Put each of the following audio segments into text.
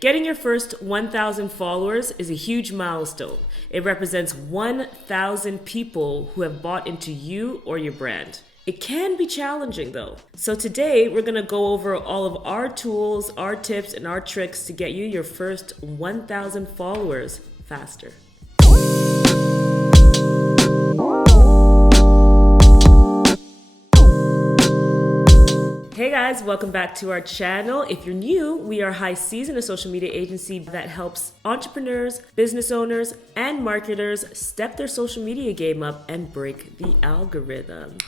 Getting your first 1,000 followers is a huge milestone. It represents 1,000 people who have bought into you or your brand. It can be challenging though. So today we're gonna go over all of our tools, our tips, and our tricks to get you your first 1,000 followers faster. Hey guys, welcome back to our channel. If you're new, we are High Season, a social media agency that helps entrepreneurs, business owners, and marketers step their social media game up and break the algorithm.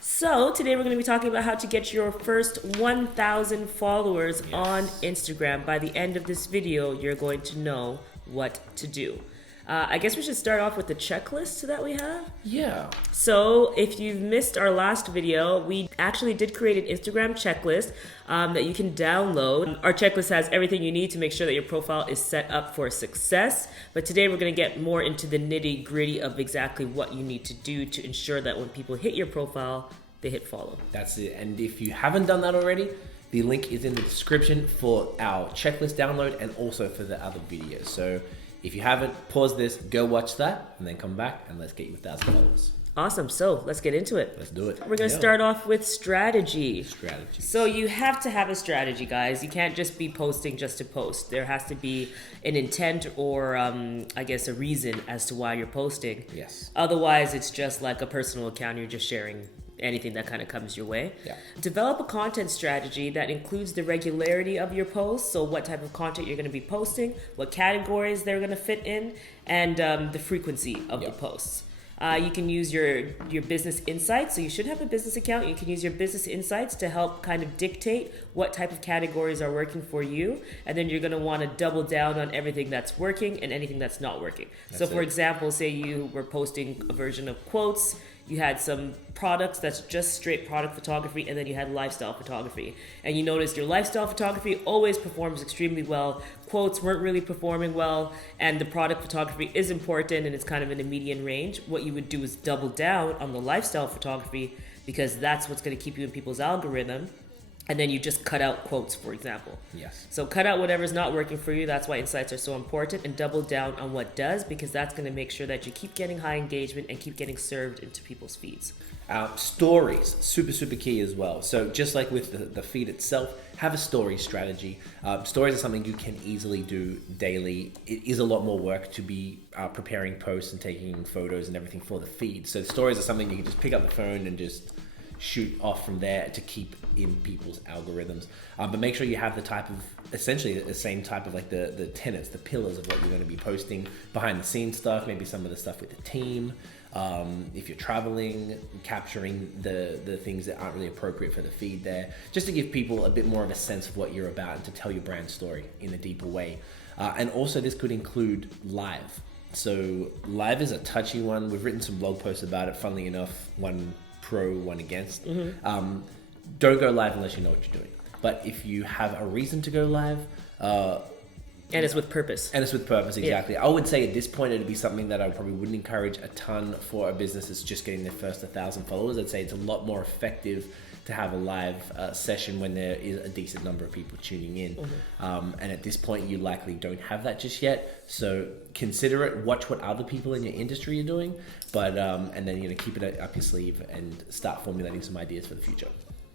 So today we're going to be talking about how to get your first 1,000 followers on Instagram. By the end of this video, you're going to know what to do. I guess we should start off with the checklist that we have. Yeah. So if you've missed our last video, we actually did create an Instagram checklist that you can download. Our checklist has everything you need to make sure that your profile is set up for success. But today we're going to get more into the nitty gritty of exactly what you need to do to ensure that when people hit your profile, they hit follow. That's it. And if you haven't done that already, the link is in the description for our checklist download and also for the other videos. So if you haven't, pause this, go watch that, and then come back and let's get you 1,000 followers. Awesome. So let's get into it. Let's do it. We're going to start off with strategy. Strategy. So you have to have a strategy, guys. You can't just be posting just to post. There has to be an intent or, I guess, a reason as to why you're posting. Yes. Otherwise, it's just like a personal account. You're just sharing anything that kind of comes your way. Yeah. Develop a content strategy that includes the regularity of your posts, so what type of content you're going to be posting, what categories they're going to fit in, and the frequency of the posts. You can use your business insights. So you should have a business account. You can use your business insights to help kind of dictate what type of categories are working for you. And then you're going to want to double down on everything that's working and anything that's not working. So for example, say you were posting a version of quotes, you had some products that's just straight product photography, and then you had lifestyle photography. And you noticed your lifestyle photography always performs extremely well. Quotes weren't really performing well, and the product photography is important, and it's kind of in a median range. What you would do is double down on the lifestyle photography, because that's what's going to keep you in people's algorithm. And then you just cut out quotes, for example. Yes. So cut out whatever's not working for you. That's why insights are so important, and double down on what does, because that's going to make sure that you keep getting high engagement and keep getting served into people's feeds. Stories, super key as well. So just like with the feed itself, have a story strategy. Stories are something you can easily do daily. It is a lot more work to be preparing posts and taking photos and everything for the feed. So stories are something you can just pick up the phone and just shoot off from there to keep in people's algorithms. But make sure you have the type of, essentially the same type of like the tenets, the pillars of what you're going to be posting, behind the scenes stuff, maybe some of the stuff with the team. If you're traveling, capturing the things that aren't really appropriate for the feed there, just to give people a bit more of a sense of what you're about and to tell your brand story in a deeper way. And also this could include live. So live is a touchy one. We've written some blog posts about it, funnily enough, one pro, one against. Don't go live unless you know what you're doing. But if you have a reason to go live, And it's with purpose. And it's with purpose, exactly. Yeah. I would say at this point it'd be something that I probably wouldn't encourage a ton for a business that's just getting their first 1,000 followers. I'd say it's a lot more effective to have a live session when there is a decent number of people tuning in. And at this point, you likely don't have that just yet. So consider it, watch what other people in your industry are doing, but and then keep it up your sleeve and start formulating some ideas for the future.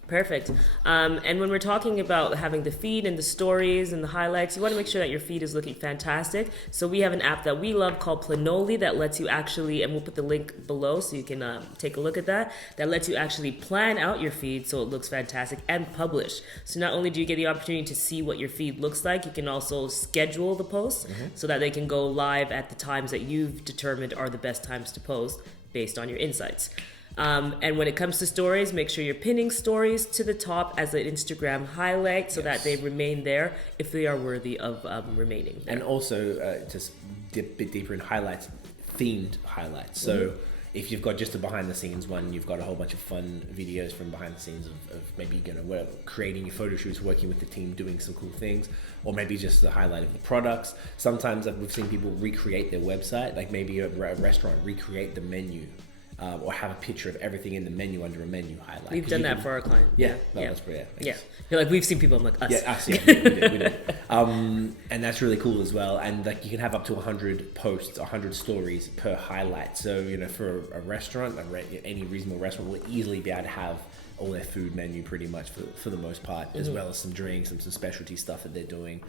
Perfect. And when we're talking about having the feed and the stories and the highlights, you want to make sure that your feed is looking fantastic. So we have an app that we love called Planoly that lets you actually, and we'll put the link below so you can take a look at that lets you actually plan out your feed so it looks fantastic and publish. So not only do you get the opportunity to see what your feed looks like, you can also schedule the posts so that they can go live at the times that you've determined are the best times to post based on your insights. And when it comes to stories, make sure you're pinning stories to the top as an Instagram highlight so that they remain there if they are worthy of remaining there. And also, just a bit deeper in highlights, themed highlights. So if you've got just a behind the scenes one, you've got a whole bunch of fun videos from behind the scenes of maybe creating your photo shoots, working with the team, doing some cool things, or maybe just the highlight of the products. Sometimes we've seen people recreate their website, like maybe a restaurant recreate the menu or have a picture of everything in the menu under a menu highlight. We've done that for our client. Yeah, no, that's brilliant. Yeah, you're like, we've seen people. I'm like, us. Yeah, us. Yeah, we did. And that's really cool as well. And like you can have up to 100 posts, 100 stories per highlight. So for a restaurant, any reasonable restaurant will easily be able to have all their food menu pretty much for the most part, as well as some drinks and some specialty stuff that they're doing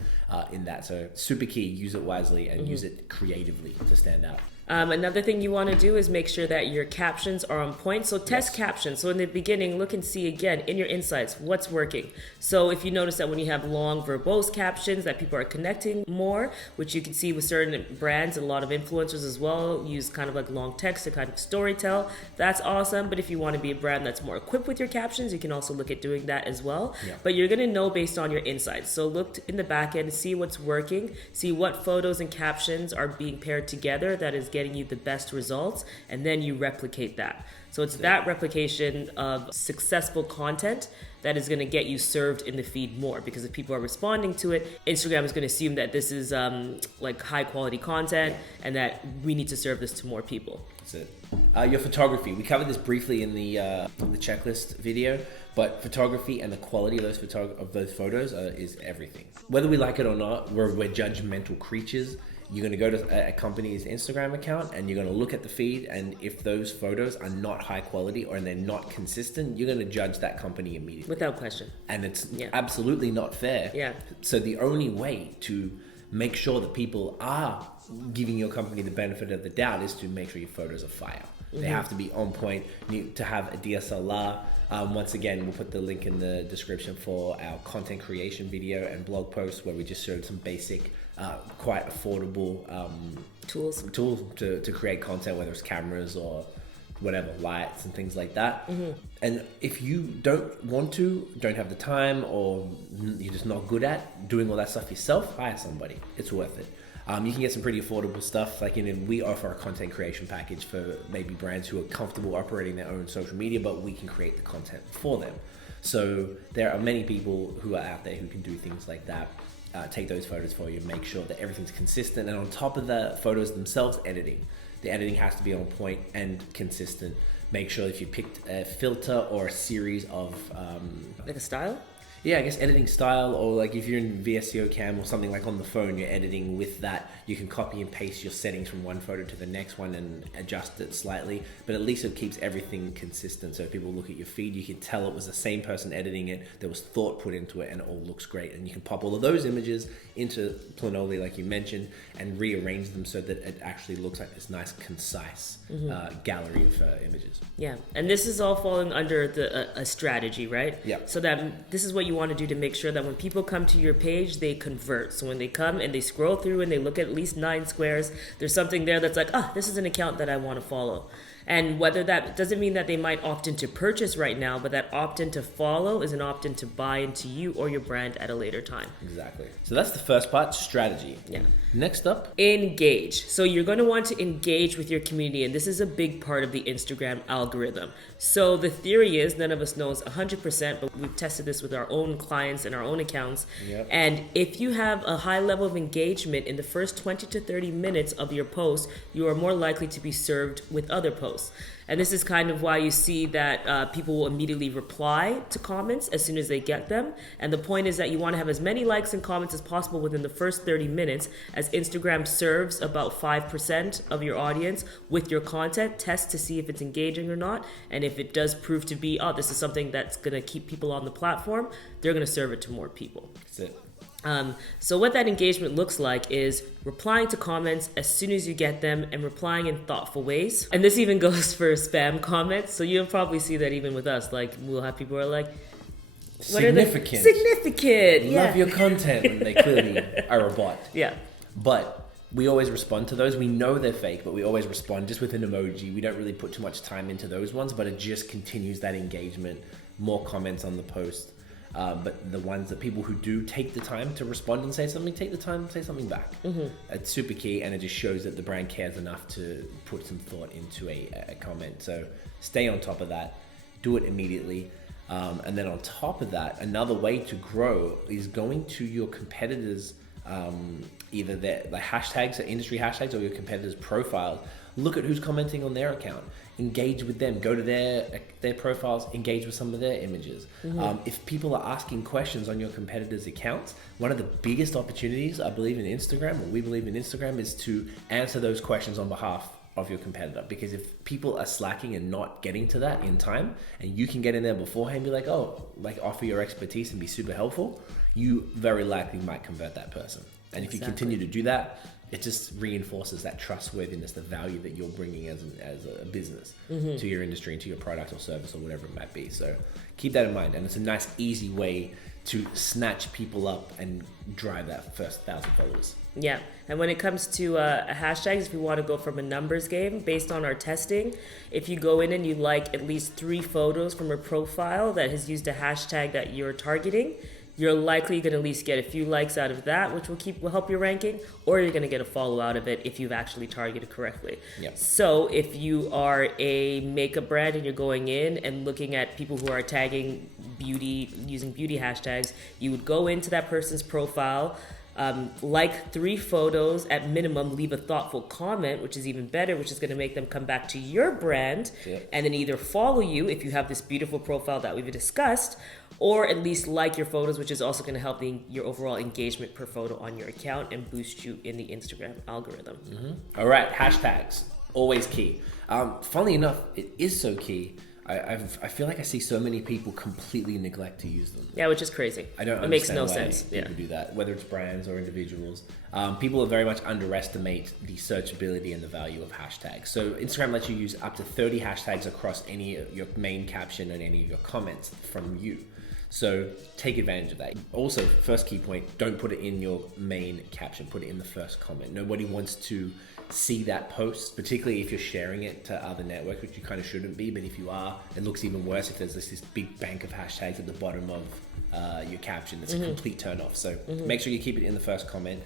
in that. So super key, use it wisely and use it creatively to stand out. Another thing you want to do is make sure that your captions are on point. So test captions. So in the beginning, look and see again in your insights what's working. So if you notice that when you have long verbose captions that people are connecting more, which you can see with certain brands and a lot of influencers as well, use kind of like long text to kind of storytell. That's awesome. But if you want to be a brand that's more equipped with your captions, you can also look at doing that as well. Yeah. But you're going to know based on your insights. So look in the back end, see what's working, see what photos and captions are being paired together that is getting you the best results, and then you replicate that. So it's that replication of successful content that is going to get you served in the feed more, because if people are responding to it, Instagram is going to assume that this is like high quality content and that we need to serve this to more people. That's it. Your photography. We covered this briefly in the checklist video, but photography and the quality of those photos is everything. Whether we like it or not, we're judgmental creatures. You're going to go to a company's Instagram account and you're going to look at the feed, and if those photos are not high quality or they're not consistent, you're going to judge that company immediately. Without question. And it's absolutely not fair. Yeah. So the only way to make sure that people are giving your company the benefit of the doubt is to make sure your photos are fire. They have to be on point. You need to have a DSLR. Once again, we'll put the link in the description for our content creation video and blog post where we just showed some basic, quite affordable tools to create content, whether it's cameras or whatever, lights and things like that. And if you don't have the time, or you're just not good at doing all that stuff yourself, hire somebody. It's worth it. You can get some pretty affordable stuff. Like, we offer a content creation package for maybe brands who are comfortable operating their own social media, but we can create the content for them. So there are many people who are out there who can do things like that. Take those photos for you, make sure that everything's consistent. And on top of the photos themselves, editing. The editing has to be on point and consistent. Make sure if you picked a filter or a series of... like a style? Yeah, I guess editing style, or like if you're in VSCO Cam or something like on the phone, you're editing with that, you can copy and paste your settings from one photo to the next one and adjust it slightly, but at least it keeps everything consistent. So if people look at your feed, you can tell it was the same person editing it, there was thought put into it, and it all looks great. And you can pop all of those images into Planoly, like you mentioned, and rearrange them so that it actually looks like this nice, concise gallery of images. Yeah, and this is all falling under a strategy, right? Yeah. So that this is what you want to do to make sure that when people come to your page, they convert. So when they come and they scroll through and they look at least 9 squares, there's something there that's like, this is an account that I want to follow. And whether that doesn't mean that they might opt in to purchase right now, but that opt in to follow is an opt in to buy into you or your brand at a later time. Exactly. So that's the first part, strategy. Yeah. Next up, engage. So you're going to want to engage with your community, and this is a big part of the Instagram algorithm. So the theory is, none of us knows 100%, but we've tested this with our own clients and our own accounts. Yep. And if you have a high level of engagement in the first 20 to 30 minutes of your post, you are more likely to be served with other posts. And this is kind of why you see that people will immediately reply to comments as soon as they get them. And the point is that you want to have as many likes and comments as possible within the first 30 minutes, as Instagram serves about 5% of your audience with your content. Test to see if it's engaging or not. And if it does prove to be, this is something that's going to keep people on the platform, they're going to serve it to more people. that's it. So what that engagement looks like is replying to comments as soon as you get them and replying in thoughtful ways. And this even goes for spam comments. So you'll probably see that even with us. Like, we'll have people who are like, Significant. Significant. Yeah. Love your content. And they clearly are a bot. Yeah. But we always respond to those. We know they're fake, but we always respond just with an emoji. We don't really put too much time into those ones, but it just continues that engagement, more comments on the post. But the ones that people who do take the time to respond and say something, take the time to say something back. It's super key, and it just shows that the brand cares enough to put some thought into a comment. So stay on top of that. Do it immediately. And then on top of that, another way to grow is going to your competitors' either their hashtags, industry hashtags, or your competitors' profiles. Look at who's commenting on their account. Engage with them. Go to their profiles. Engage with some of their images. If people are asking questions on your competitors' accounts, one of the biggest opportunities, I believe, in Instagram, or we believe in Instagram, is to answer those questions on behalf of your competitor. Because if people are slacking and not getting to that in time, and you can get in there beforehand and be like, oh, like offer your expertise and be super helpful, you very likely might convert that person. And if you continue to do that, it just reinforces that trustworthiness, the value that you're bringing as a business to your industry and to your product or service or whatever it might be. So keep that in mind. And it's a nice, easy way to snatch people up and drive that first 1,000 followers. Yeah, and when it comes to hashtags, if you want to go from a numbers game, based on our testing, if you go in and you like at least 3 photos from a profile that has used a hashtag that you're targeting, you're likely going to at least get a few likes out of that, which will help your ranking, or you're going to get a follow out of it if you've actually targeted correctly. Yep. So if you are a makeup brand and you're going in and looking at people who are tagging beauty, using beauty hashtags, you would go into that person's profile, like 3 photos at minimum, leave a thoughtful comment, which is even better, which is going to make them come back to your brand, and then either follow you if you have this beautiful profile that we've discussed, or at least like your photos, which is also going to help your overall engagement per photo on your account and boost you in the Instagram algorithm. All right, hashtags, always key. Funnily enough, it is so key. I feel like I see so many people completely neglect to use them. Yeah, which is crazy. I don't. It makes no understand why sense. people do that, whether it's brands or individuals. People very much underestimate the searchability and the value of hashtags. So Instagram lets you use up to 30 hashtags across any of your main caption and any of your comments from you. So take advantage of that. Also, first key point, don't put it in your main caption, put it in the first comment. Nobody wants to see that post, particularly if you're sharing it to other networks, which you kind of shouldn't be, but if you are, it looks even worse if there's this big bank of hashtags at the bottom of your caption. It's a complete turn off. So make sure you keep it in the first comment.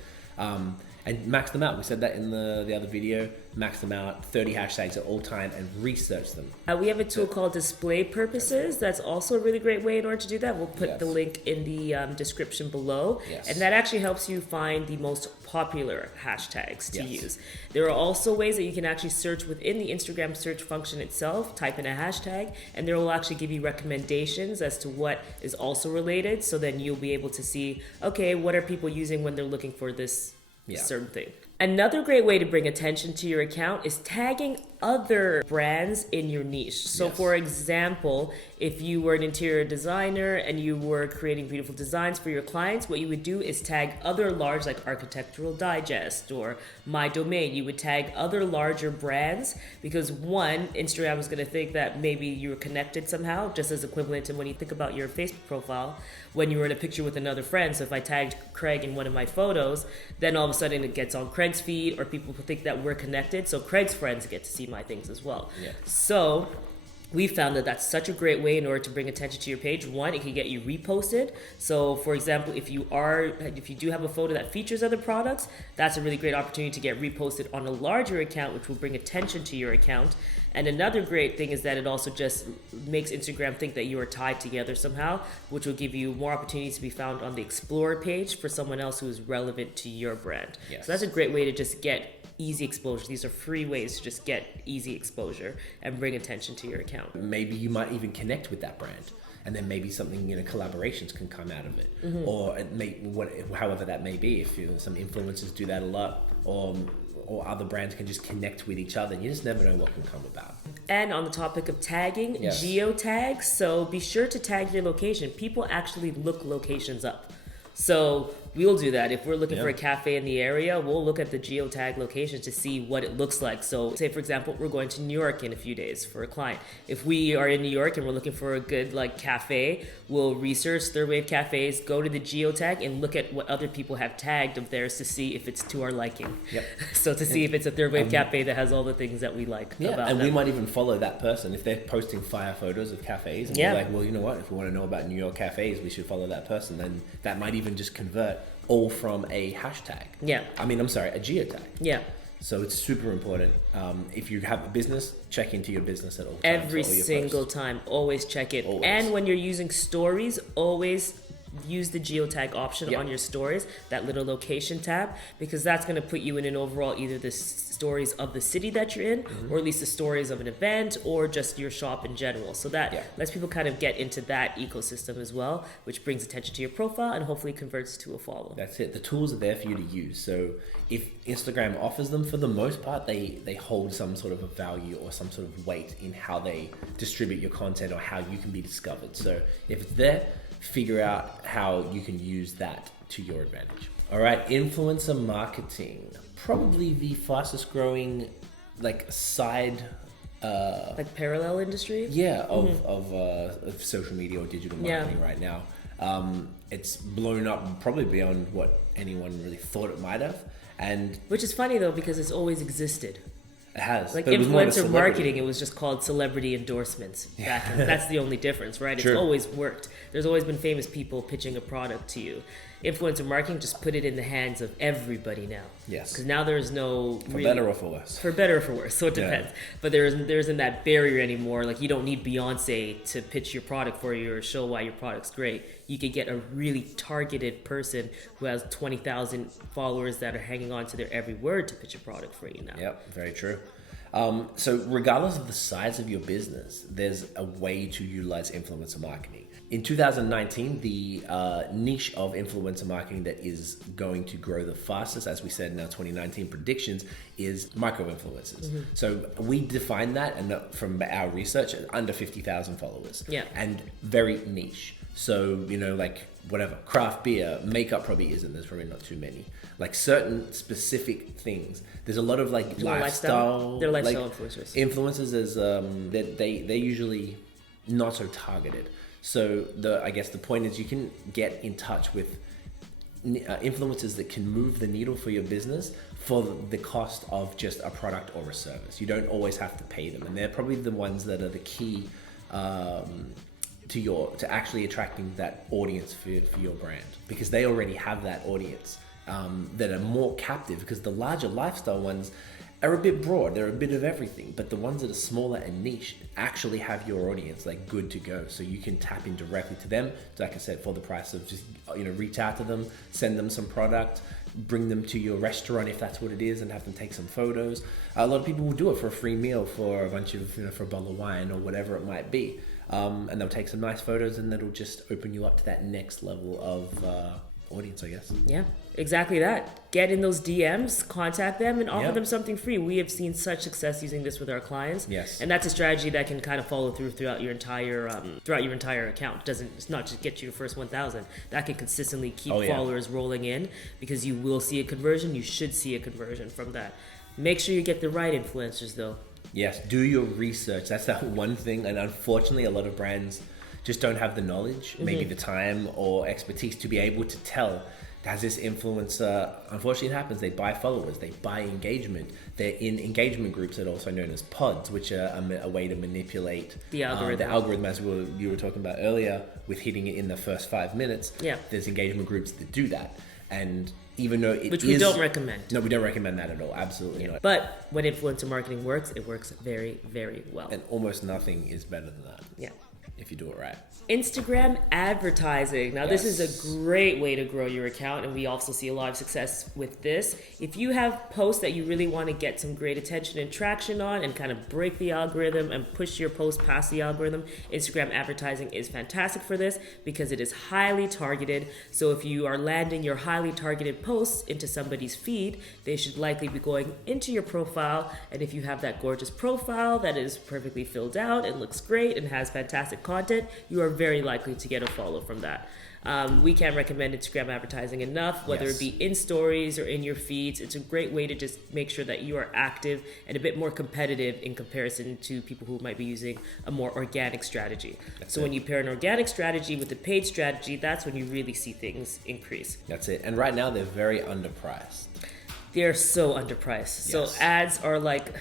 And max them out. We said that in the other video. Max them out, 30 hashtags at all time, and research them. We have a tool called Display Purposes. That's also a really great way in order to do that. We'll put the link in the description below. Yes. And that actually helps you find the most popular hashtags to use. There are also ways that you can actually search within the Instagram search function itself, type in a hashtag, and there will actually give you recommendations as to what is also related. So then you'll be able to see, okay, what are people using when they're looking for this certain thing. Another great way to bring attention to your account is tagging other brands in your niche. So for example, if you were an interior designer and you were creating beautiful designs for your clients, what you would do is tag other large, like Architectural Digest or My Domain. You would tag other larger brands because one, Instagram is going to think that maybe you're connected somehow, just as equivalent to when you think about your Facebook profile, when you were in a picture with another friend. So if I tagged Craig in one of my photos, then all of a sudden it gets on Craig's feed, or people think that we're connected, so Craig's friends get to see my things as well. So we found that that's such a great way in order to bring attention to your page. One, it can get you reposted. So for example, if you do have a photo that features other products, that's a really great opportunity to get reposted on a larger account, which will bring attention to your account. And another great thing is that it also just makes Instagram think that you are tied together somehow, which will give you more opportunities to be found on the Explore page for someone else who is relevant to your brand. So that's a great way to just get easy exposure. These are free ways to just get easy exposure and bring attention to your account. Maybe you might even connect with that brand, and then maybe something, collaborations can come out of it, or it may, however that may be. If some influencers do that a lot, or other brands can just connect with each other, and you just never know what can come about. And on the topic of tagging, geotags. So be sure to tag your location. People actually look locations up. So we'll do that. If we're looking for a cafe in the area, we'll look at the geotag location to see what it looks like. So say, for example, we're going to New York in a few days for a client. If we are in New York and we're looking for a good cafe, we'll research third wave cafes, go to the geotag and look at what other people have tagged of theirs to see if it's to our liking. So to see if it's a third wave cafe that has all the things that we like about and them. we might even follow that person if they're posting fire photos of cafes, and we're like, well, you know what, if we want to know about New York cafes, we should follow that person. Then that might even just convert all from a hashtag. A geotag. So it's super important. If you have a business, check into your business at all times. Every single time, always check it. And when you're using stories, always use the geotag option Yep. on your stories, that little location tab, because that's going to put you in an overall either the stories of the city that you're in, or at least the stories of an event, or just your shop in general. So that Yeah. lets people kind of get into that ecosystem as well, which brings attention to your profile and hopefully converts to a follow. That's it. The tools are there for you to use. So if Instagram offers them, for the most part, they hold some sort of a value or some sort of weight in how they distribute your content or how you can be discovered. So if it's there, figure out how you can use that to your advantage. All right, influencer marketing, probably the fastest growing like side Like parallel industry? of social media or digital marketing right now. It's blown up probably beyond what anyone really thought it might have, and Which is funny though, because it's always existed. it has. Like but it was more of a influencer celebrity. marketing, it was just called celebrity endorsements back in. That's the only difference, right? True. It's always worked. There's always been famous people pitching a product to you. Influencer marketing just put it in the hands of everybody now. Yes. Because now there's no For better or for worse. for better or for worse, so it Yeah. depends. But there isn't that barrier anymore. Like you don't need Beyonce to pitch your product for you or show why your product's great. You could get a really targeted person who has 20,000 followers that are hanging on to their every word to pitch a product for you now. Yep, very true. So regardless of the size of your business, there's a way to utilize influencer marketing. In 2019, the niche of influencer marketing that is going to grow the fastest, as we said in our 2019 predictions, is micro-influencers. So we define that, and from our research, under 50,000 followers. Yeah. And very niche. So, like whatever, craft beer, makeup probably isn't, there's probably not too many. Like certain specific things. There's a lot of like lifestyle. They're lifestyle like, influencers. Influencers is they're usually not so targeted. So I guess the point is you can get in touch with influencers that can move the needle for your business for the cost of just a product or a service. You don't always have to pay them, and they're probably the ones that are the key to actually attracting that audience for your brand, because they already have that audience that are more captive, because the larger lifestyle ones are a bit broad, they're a bit of everything, but the ones that are smaller and niche actually have your audience like good to go, so you can tap in directly to them, like I said, for the price of just reach out to them, send them some product, bring them to your restaurant if that's what it is, and have them take some photos. A lot of people will do it for a free meal, for a bunch of for a bottle of wine or whatever it might be, and they'll take some nice photos, and that'll just open you up to that next level of audience, I guess. Yeah, exactly that. Get in those DMs, contact them, and offer Yeah. them something free. We have seen such success using this with our clients. Yes. And that's a strategy that can kind of follow throughout your entire account. It's not just get you the first 1,000. That can consistently keep Oh, yeah. followers rolling in, because you will see a conversion. You should see a conversion from that. Make sure you get the right influencers though. Yes, do your research. That's that one thing, and unfortunately, a lot of brands just don't have the knowledge, maybe the time or expertise to be able to tell. Has this influencer, unfortunately it happens, they buy followers, they buy engagement. They're in engagement groups that are also known as pods, which are a way to manipulate The algorithm. the algorithm, as you were talking about earlier, with hitting it in the first 5 minutes. Yeah. There's engagement groups that do that. And even though Which we don't recommend. No, we don't recommend that at all. Absolutely not. But when influencer marketing works, it works very, very well. And almost nothing is better than that. Yeah. If you do it right. Instagram advertising. Now, this is Yes. a great way to grow your account, and we also see a lot of success with this. If you have posts that you really want to get some great attention and traction on and kind of break the algorithm and push your post past the algorithm, Instagram advertising is fantastic for this because it is highly targeted. So if you are landing your highly targeted posts into somebody's feed, they should likely be going into your profile. And if you have that gorgeous profile that is perfectly filled out and looks great and has fantastic content, you are very likely to get a follow from that. We can't recommend Instagram advertising enough, whether Yes. it be in stories or in your feeds. It's a great way to just make sure that you are active and a bit more competitive in comparison to people who might be using a more organic strategy. So when you pair an organic strategy with a paid strategy, that's when you really see things increase. That's it. And right now they're very underpriced. They're so underpriced. So Yes. ads are like,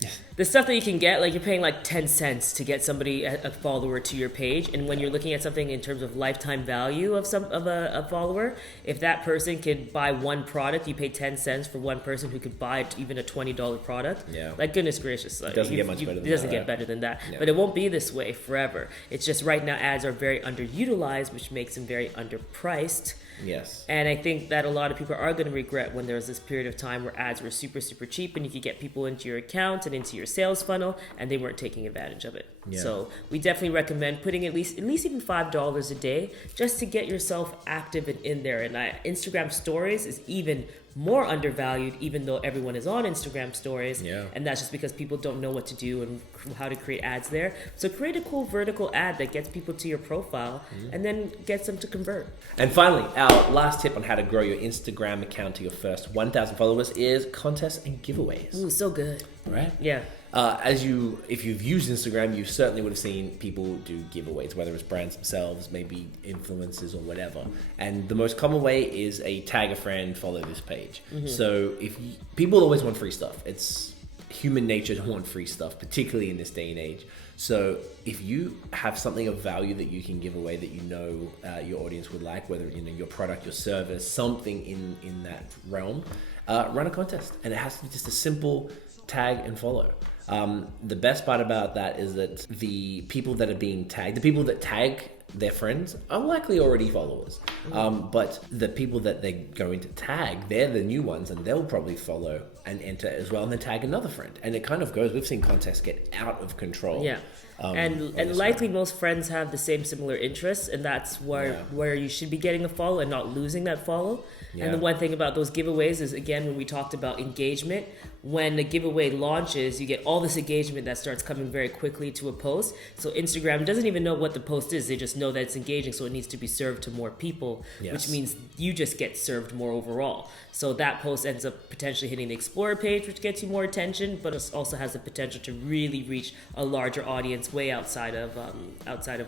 yeah. the stuff that you can get, like you're paying like 10 cents to get somebody a follower to your page, and when you're looking at something in terms of lifetime value of a follower, if that person could buy one product, you pay 10 cents for one person who could buy even a $20 product. Yeah. Like, goodness gracious, like, It doesn't get much better than that. It doesn't get better than that. Yeah. But it won't be this way forever. It's just right now ads are very underutilized, which makes them very underpriced. Yes. And I think that a lot of people are going to regret when there was this period of time where ads were super, super cheap and you could get people into your account and into your sales funnel, and they weren't taking advantage of it. Yeah. So we definitely recommend putting at least even $5 a day just to get yourself active and in there. And Instagram stories is even more undervalued, even though everyone is on Instagram stories. Yeah. And that's just because people don't know what to do and how to create ads there. So create a cool vertical ad that gets people to your profile and then gets them to convert. And finally, our last tip on how to grow your Instagram account to your first 1,000 followers is contests and giveaways. Ooh, so good. Right? Yeah. If you've used Instagram, you certainly would have seen people do giveaways, whether it's brands themselves, maybe influencers or whatever. And the most common way is a tag a friend, follow this page. So people always want free stuff. It's human nature to want free stuff, particularly in this day and age. So if you have something of value that you can give away that you know your audience would like, whether your product, your service, something in that realm, run a contest, and it has to be just a simple tag and follow. The best part about that is that the people that are being tagged, the people that tag their friends are likely already followers. But the people that they're going to tag, they're the new ones, and they'll probably follow and enter as well, and then tag another friend. And it kind of goes, we've seen contests get out of control. Yeah. And likely most friends have the same similar interests, and that's where you should be getting a follow and not losing that follow. Yeah. And the one thing about those giveaways is, again, when we talked about engagement, when the giveaway launches, you get all this engagement that starts coming very quickly to a post. So Instagram doesn't even know what the post is. They just know that it's engaging, so it needs to be served to more people, which means you just get served more overall. So that post ends up potentially hitting the Explorer page, which gets you more attention, but it also has the potential to really reach a larger audience way outside of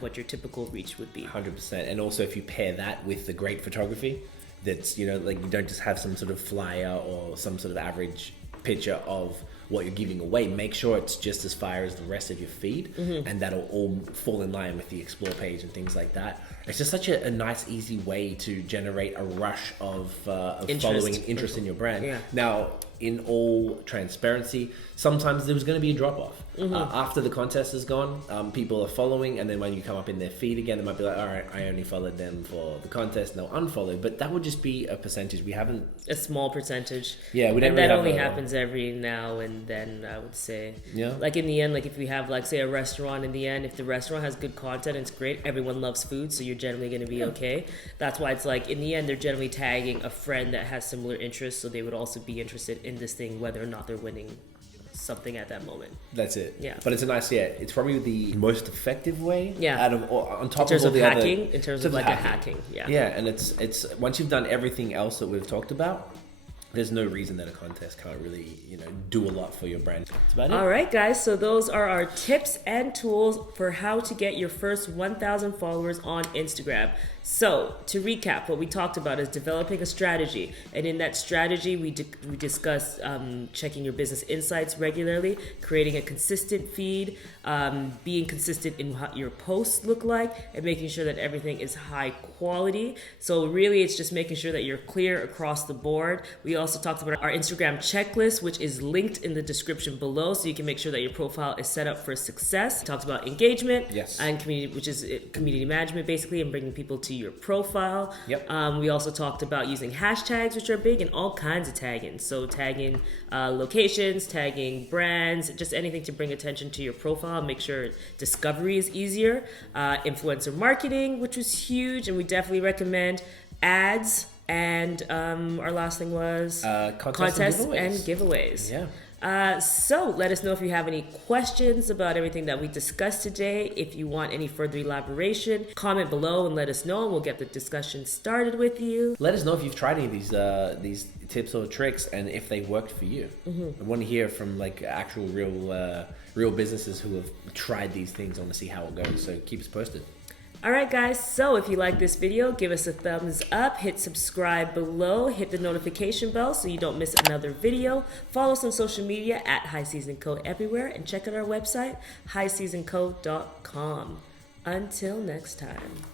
what your typical reach would be. 100%. And also if you pair that with the great photography, that's, like you don't just have some sort of flyer or some sort of average picture of what you're giving away. Make sure it's just as fire as the rest of your feed, and that'll all fall in line with the Explore page and things like that. It's just such a nice, easy way to generate a rush of following and interest in your brand. Yeah. Now, in all transparency, sometimes there's going to be a drop-off. After the contest is gone, people are following, and then when you come up in their feed again, they might be like, all right, I only followed them for the contest, and they'll unfollow. But that would just be a percentage. We haven't... A small percentage. Yeah, we don't and really that have only a- happens every now and then, I would say. Yeah. Like in the end, like if we have like say a restaurant, in the end, if the restaurant has good content and it's great, everyone loves food, so you're generally going to be okay. That's why it's like in the end, they're generally tagging a friend that has similar interests, so they would also be interested in this thing, whether or not they're winning something at that moment. That's it. Yeah. But it's a nice, it's probably the most effective way. Yeah. Out of on top In terms of all of the hacking, other, in terms of like a hacking, yeah. Yeah, and it's once you've done everything else that we've talked about, there's no reason that a contest can't really, do a lot for your brand. That's about it. All right, guys. So those are our tips and tools for how to get your first 1,000 followers on Instagram. So to recap, what we talked about is developing a strategy. And in that strategy, we discussed checking your business insights regularly, creating a consistent feed, being consistent in what your posts look like, and making sure that everything is high quality. So really, it's just making sure that you're clear across the board. We also talked about our Instagram checklist, which is linked in the description below, so you can make sure that your profile is set up for success. We talked about engagement, Yes. and community, which is community management basically, and bringing people to your profile. Yep. We also talked about using hashtags, which are big, and all kinds of tagging. So tagging locations, tagging brands, just anything to bring attention to your profile, make sure discovery is easier. Influencer marketing, which was huge, and we definitely recommend ads. And our last thing was Contests and and giveaways. Yeah. So let us know if you have any questions about everything that we discussed today. If you want any further elaboration, comment below and let us know, and we'll get the discussion started with you. Let us know if you've tried any of these tips or tricks and if they worked for you. I want to hear from like actual real businesses who have tried these things. I want to see how it goes. So keep us posted. All right, guys. So if you like this video, give us a thumbs up, hit subscribe below, hit the notification bell so you don't miss another video. Follow us on social media at High Season Co everywhere, and check out our website, highseasonco.com. Until next time.